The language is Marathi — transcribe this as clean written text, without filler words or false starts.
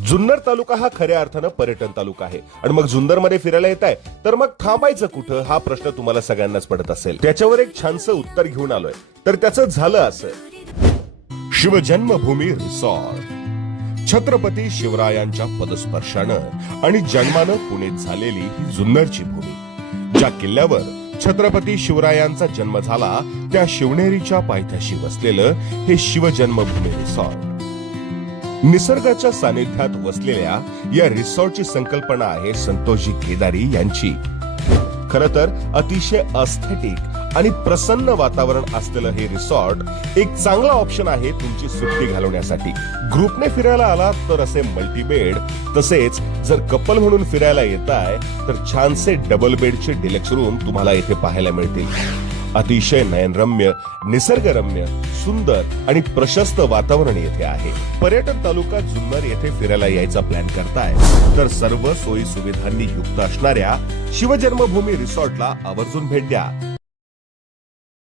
जुन्नर तालुका हा खऱ्या अर्थानं पर्यटन तालुका आहे आणि मग जुन्नर मध्ये फिरायला येत आहे तर मग थांबायचं कुठं हा प्रश्न तुम्हाला सगळ्यांनाच पडत असेल. त्याच्यावर एक छानसं उत्तर घेऊन आलोय. तर त्याचं झालं असं. शिवजन्मभूमी रिसॉर्ट. छत्रपती शिवरायांच्या पदस्पर्शानं आणि जन्मानं पुण्यात झालेली ही जुन्नरची भूमी. ज्या किल्ल्यावर छत्रपती शिवरायांचा जन्म झाला त्या शिवनेरीच्या पायथ्याशी वसलेलं हे शिवजन्मभूमी रिसॉर्ट. निसर्गाच्या सानिध्यात वसलेल्या या रिसॉर्टची संकल्पना आहे संतोषजी केदारी यांची. खरं तर अतिशय अस्थेटिक आणि प्रसन्न वातावरण असलेलं हे रिसॉर्ट एक चांगला ऑप्शन आहे तुमची सुट्टी घालवण्यासाठी. ग्रुपने फिरायला आलात तर असे मल्टीबेड, तसेच जर कपल म्हणून फिरायला येताय तर छानसे डबल बेडचे डिलक्स रूम तुम्हाला इथे पाहायला मिळतील. अतिशय नयनरम्य, निसर्गरम्य, सुंदर आणि प्रशस्त वातावरण येथे आहे. पर्यटन तालुका जुन्नर येथे फिरायला यायचा प्लॅन करताय तर सर्व सोयी सुविधांनी युक्त असणाऱ्या शिवजन्मभूमी रिसॉर्टला आवर्जून भेट द्या.